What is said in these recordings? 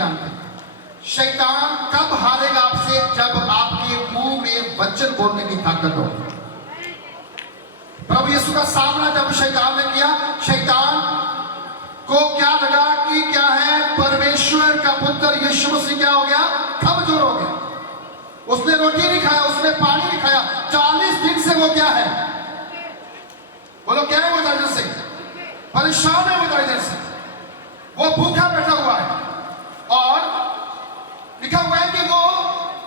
जानते हैं शैतान कब हारेगा आपसे, जब आपके मुंह में वचन बोलने की ताकत हो। प्रभु यीशु का सामना जब शैतान ने किया, शैतान को क्या लगा कि क्या है, परमेश्वर का पुत्र यीशु मसीह क्या हो गया, कमजोर हो गया। उसने रोटी नहीं खाया, उसने पानी नहीं खाया, 40 दिन से वो क्या है, बोलो क्या है, वो दर्द से परेशान है, वो दर्द से वो भूखा बैठा हुआ है। और लिखा हुआ है कि वो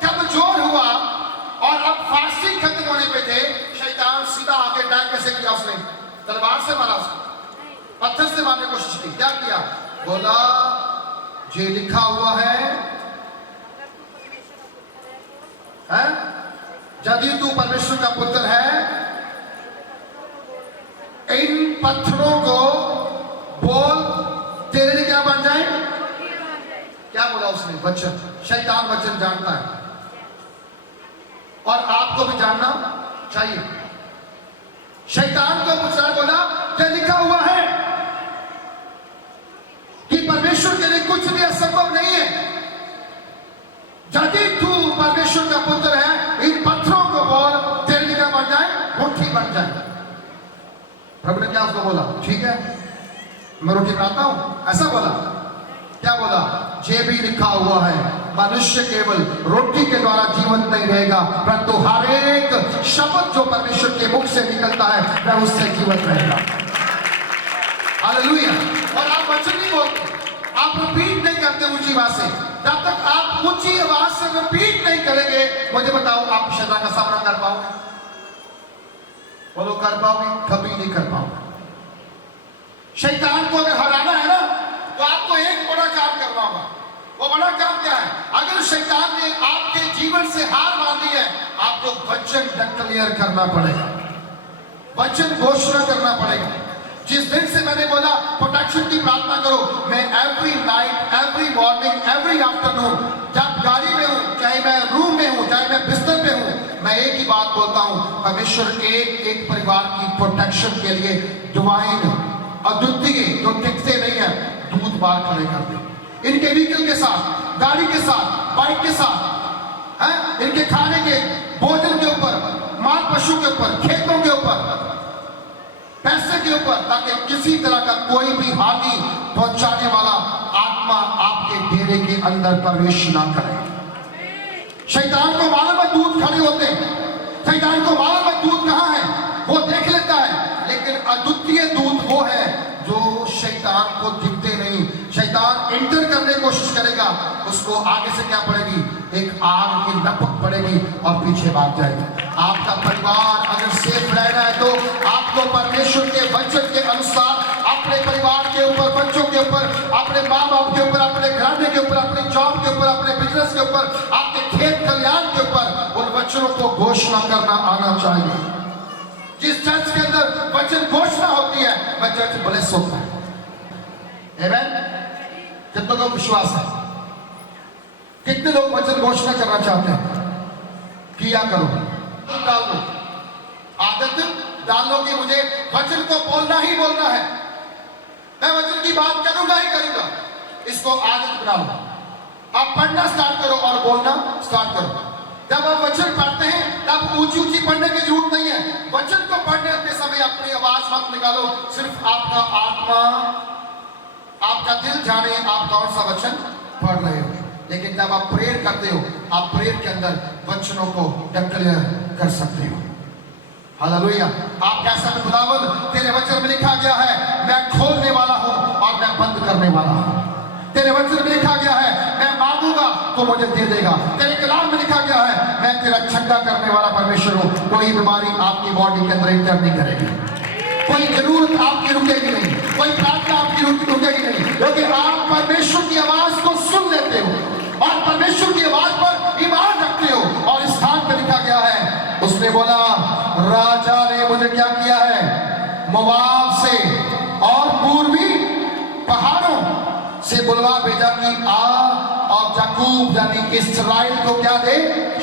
कमजोर हुआ और अब फास्टिंग खत्म होने पे थे, शैतान सीधा आके अटैक कैसे किया, उसने तलवार से मारा, उसको पत्थर से मारने की कोशिश की। क्या किया, बोला ये लिखा हुआ है यदि तू परमेश्वर का पुत्र है, इन पत्थरों को बोल तेरे लिए क्या बन जाए। क्या बोला उसने, वचन। शैतान वचन जानता है और आपको भी जानना चाहिए। शैतान को मुझसे बोला क्या लिखा हुआ है कि परमेश्वर के लिए कुछ भी असंभव नहीं है। यदि तू परमेश्वर का पुत्र है, इन पत्थरों को बोल तेरे लिए क्या बन जाए, रोटी बन जाए। प्रभु ने क्या उसको बोला, ठीक है मैं रोटी बनाता हूं, ऐसा बोला। क्या बोला, ये भी लिखा हुआ है मनुष्य केवल रोटी के द्वारा जीवन नहीं रहेगा, परंतु हर एक शब्द जो परमेश्वर के मुख से निकलता है वह उससे जीवन रहेगा। हालेलुया। और आप वचन नहीं बोलते, आप रिपीट नहीं करते ऊंची आवाज से। जब तक आप ऊंची आवाज से रिपीट नहीं करेंगे, मुझे बताओ आप शैतान का सामना कर पाओगे? बोलो कर पाओगे? कभी नहीं कर पाओगे। शैतान को अगर हराना है ना, तो आपको एक बड़ा काम करना होगा। वो बड़ा काम क्या है? अगर शैतान ने आपके जीवन से हार मान ली है, आपको वचन डिक्लेयर करना पड़ेगा, वचन घोषणा करना पड़ेगा। जिस दिन से मैंने बोला प्रोटेक्शन की प्रार्थना करो, मैं every night, every morning, every afternoon, जब गाड़ी में हूं, चाहे मैं रूम में हूं, चाहे मैं बिस्तर पे हूं, मैं एक ही बात बोलता हूं, परमेश्वर एक एक परिवार की प्रोटेक्शन के लिए डिवाइन अद्वितीय जो टिकते नहीं है, दूध बार खड़े कर दे। इनके व्हीकल के साथ, गाड़ी के साथ, बाइक के साथ, इनके खाने के भोजन के ऊपर, माल पशु के ऊपर, खेतों के ऊपर, पैसे के ऊपर, ताकि किसी तरह का कोई भी हानि पहुंचाने वाला आत्मा आपके डेरे के अंदर प्रवेश ना करे। शैतान को मालूम है दूध खड़े होते हैं, शैतान को मालूम है दूध कहां है, वो देख लेता है, लेकिन अद्वितीय दूध वो है जो शैतान को दिखते नहीं। शैतान एंटर करने की कोशिश करेगा, उसको आगे से क्या पड़ेगी, एक आग की लपट पड़ेगी और पीछे भाग जाएगा। आपका परिवार अगर सेफ रहना है तो आपको परमेश्वर के वचन के अनुसार अपने परिवार के ऊपर, बच्चों के ऊपर, अपने माँ बाप के ऊपर, अपने घराने के ऊपर, अपने जॉब के ऊपर, अपने बिजनेस के ऊपर, आपके खेत खलिहान के ऊपर उन वचनों को घोषणा करना आना चाहिए। जिस चर्च के अंदर वचन घोषणा होती है वह चर्च ब्लेस होता है। आमेन। कितनों को विश्वास है? कितने लोग वचन घोषणा करना चाहते हैं? किया करो, डाल लो, आदत डाल लो कि मुझे वचन को बोलना ही बोलना है, मैं वचन की बात करूंगा ही करूंगा। इसको आदत बना लो। आप पढ़ना स्टार्ट करो और बोलना स्टार्ट करो। जब आप वचन पढ़ते हैं तब ऊंची ऊंची पढ़ने की जरूरत नहीं है। वचन को पढ़ने के समय अपनी आवाज मत निकालो, सिर्फ आपका आत्मा, आपका दिल जाने आप कौन सा वचन पढ़ रहे हो। लेकिन जब आप प्रेयर करते हो, आप प्रेयर के अंदर वचनों को डिक्लेयर कर सकते हो। हालेलुया। आप कह सकते, खुदावंद तेरे वचन में लिखा गया है मैं खोलने वाला हूं और मैं बंद करने वाला हूं। तेरे वचन में लिखा गया है मैं मांगूंगा तो मुझे दे देगा। तेरे कलाम में लिखा गया है मैं तेरा छंगा करने वाला परमेश्वर हूं। कोई बीमारी आपकी बॉडी के अंदर इंटर नहीं करेगी, कोई जरूरत आपकी रुकेगी नहीं, कोई प्रार्थना आपकी रुकेगी नहीं, क्योंकि आप परमेश्वर की आवाज को सुन लेते हो और परमेश्वर की आवाज पर ईमान रखते हो। और इस स्थान पर लिखा गया है, उसने बोला राजा ने मुझे क्या किया है, मोआब से और पूर्वी पहाड़ों से बुलवा भेजा कि आ और याकूब यानी इस्राएल को क्या दे,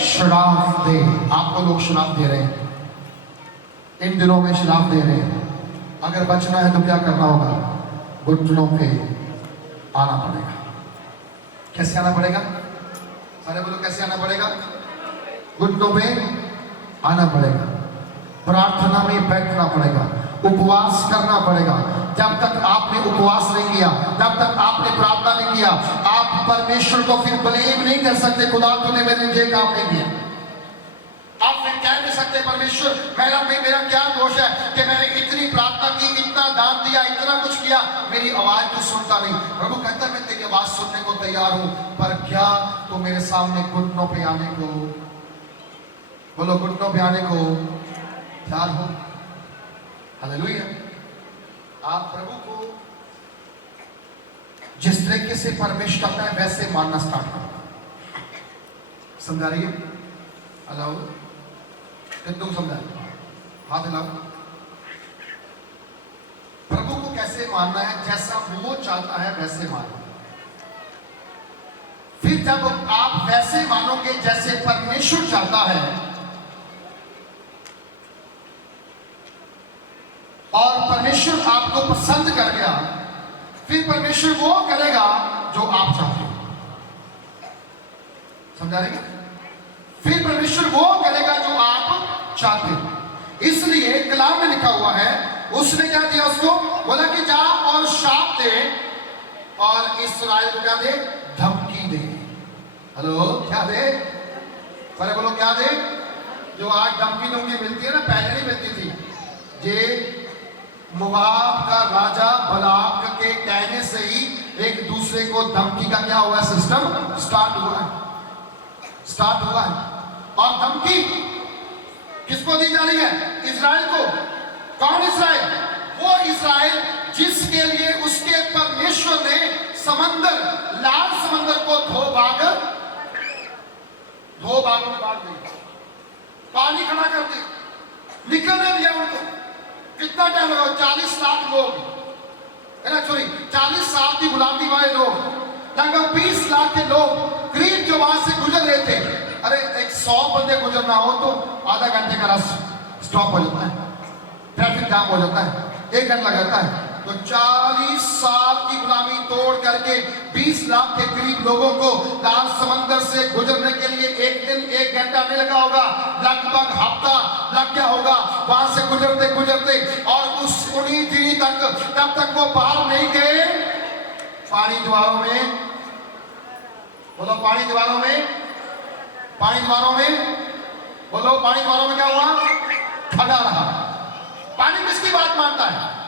श्राप दे। आपको लोग श्राप दे रहे हैं, इन दिनों में श्राप दे रहे हैं। अगर बचना है तो क्या करना होगा, घुटनों पे आना पड़ेगा। कैसे आना पड़ेगा? सारे बोलो कैसे आना पड़ेगा? घुटनों पे आना पड़ेगा, प्रार्थना में बैठना पड़ेगा, उपवास करना पड़ेगा। जब तक आपने उपवास नहीं किया, जब तक आपने प्रार्थना नहीं किया, आप परमेश्वर को फिर ब्लेम नहीं कर सकते, खुदा तूने मेरे लिए काम नहीं किया। आप फिर कह नहीं सकते परमेश्वर मेरा क्या दोष है कि मैंने इतनी प्रार्थना की, इतना दान दिया, इतना कुछ किया, मेरी आवाज तो सुनता नहीं। प्रभु कहता है मैं तेरी आवाज सुनने को तैयार हूं, पर क्या तो मेरे सामने घुटनों पे आने को, बोलो घुटनों पे आने को तैयार हो? हालेलुया। आप प्रभु को जिस तरीके से परमेश्वर करता है वैसे मानना स्टार्ट करो। समझा रही है? हेलो, कितने समझा? हाथ हिलाओ। प्रभु को कैसे मानना है? जैसा वो चाहता है वैसे मानना। फिर जब आप वैसे मानोगे जैसे परमेश्वर चाहता है, और परमेश्वर आपको पसंद कर गया, फिर परमेश्वर वो करेगा जो आप चाहते हो। समझा रहे हैं? फिर परमेश्वर वो करेगा जो आप चाहते हो। इसलिए कलाम में लिखा हुआ है, उसने क्या दिया उसको? बोला कि जा और शाप दे और इस्राएल को क्या दे? धमकी दे। हेलो, क्या दे? पहले बोलो क्या दे? जो आज धमकी मिलती है ना, पहले नहीं मिलती थी। ये मोआब का राजा बलाक के कहने से ही एक दूसरे को धमकी का क्या हुआ? सिस्टम स्टार्ट हुआ है। और धमकी किसको दी जा रही है? इजराइल को। कौन इजराइल? वो इजराइल जिसके लिए उसके परमेश्वर ने समंदर, लाल समंदर को दो भागों में बांट दिया, पानी खड़ा कर दिया, निकलने दिया उनको। कितना टाइम लगा? 40 लाख लोग है ना, सॉरी 40 साल की गुलामी वाले लोग, लगभग 20 लाख के लोग करीब जो वहां से गुजर रहे थे। अरे एक 100 बंदे गुजरना हो तो आधा घंटे का रास्ता स्टॉप हो जाता है, ट्रैफिक जाम हो जाता है, 1 घंटा लगाता है। तो 40 साल की गुलामी तोड़ करके 20 लाख के करीब लोगों को लाल समंदर से गुजरने के लिए 1 दिन 1 घंटा नहीं लगा होगा, लगभग हफ्ता लग गया होगा वहां से गुजरते गुजरते। और उस 19 दिन तक, तब तक वो बाहर नहीं गए पानी द्वारों में। बोलो पानी द्वारों में, पानी द्वारों में, बोलो पानी द्वारों में क्या हुआ? खड़ा रहा। पानी किसकी बात मानता है?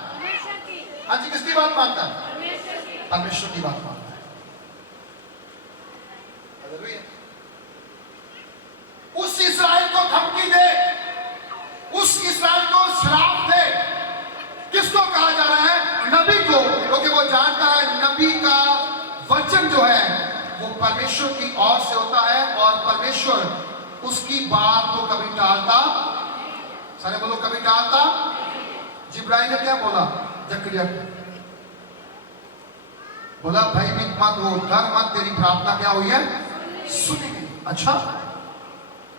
हाँ जी, किसकी बात मानता है? परमेश्वर की बात मानता है। उस इस्राएल को धमकी दे, उस इस्राएल को श्राप दे। किसको कहा जा रहा है? नबी को, क्योंकि वो जानता है नबी का वचन जो है वो परमेश्वर की ओर से होता है, और परमेश्वर उसकी बात को कभी टालता। सारे बोलो कभी टालता। जिब्राइल ने क्या बोला? जकरिया बोला भयभीत मत हो, डर मत, तेरी प्रार्थना क्या हुई है? सुनी गई। अच्छा,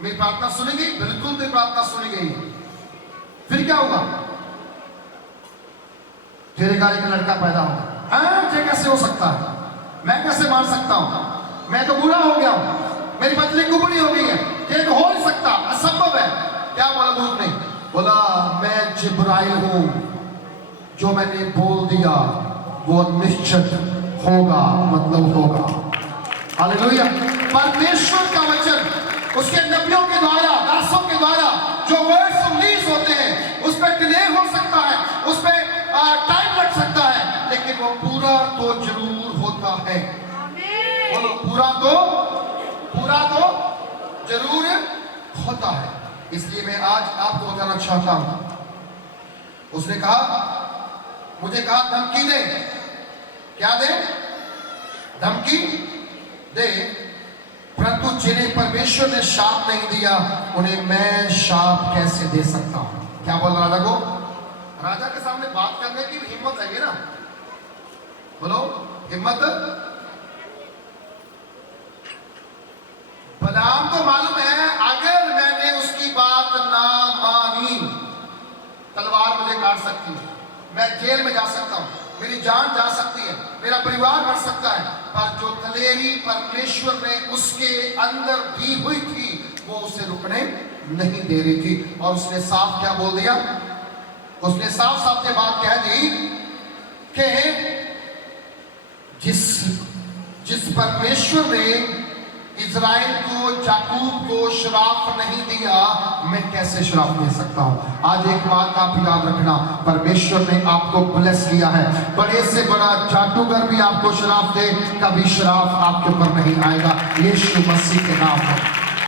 मेरी प्रार्थना सुनी गई? बिल्कुल तेरी प्रार्थना सुनी गई। फिर क्या होगा? तेरे घर एक लड़का पैदा होगा। ये कैसे हो सकता है? मैं कैसे मान सकता हूं? मैं तो बूढ़ा हो गया हूं, मेरी पत्नी कुबड़ी हो गई है, ये तो हो नहीं सकता, असंभव है। क्या बोला दूत ने? बोला मैं जिब्राइल हूं, जो मैंने बोल दिया वो निश्चित होगा, मतलब होगा। हालेलुया। परमेश्वर का वचन उसके नबियों के द्वारा, दासों के द्वारा जो वर्ड्स रिलीज होते हैं, उस पर डिले हो सकता है, उस पर टाइम लग सकता है, लेकिन वो पूरा तो जरूर होता है। बोलो पूरा तो जरूर होता है। इसलिए मैं आज आपको बताना चाहता हूं, उसने कहा, मुझे कहा धमकी दे। क्या दे? धमकी दे। परंतु जिन्हें परमेश्वर ने शाप नहीं दिया, उन्हें मैं शाप कैसे दे सकता हूं? क्या बोल राजा को? राजा के सामने बात करने की हिम्मत चाहिए ना। बोलो हिम्मत। बलाम को मालूम है अगर मैंने उसकी बात ना मानी, तलवार मुझे काट सकती है, मैं जेल में जा सकता हूं, मेरी जान जा सकती है, मेरा परिवार बढ़ सकता है, पर जो दलेरी परमेश्वर ने उसके अंदर दी हुई थी वो उसे रुकने नहीं दे रही थी। और उसने साफ क्या बोल दिया? उसने साफ साफ ये बात कह दी कि जिस परमेश्वर ने इज़राइल को, याकूब को श्राप नहीं दिया, मैं कैसे श्राप दे सकता हूं? आज एक बात आप याद रखना, परमेश्वर ने आपको ब्लेस किया है, बड़े से बड़ा जादूगर भी आपको श्राप दे, कभी श्राप आपके ऊपर नहीं आएगा, यीशु मसीह के नाम में।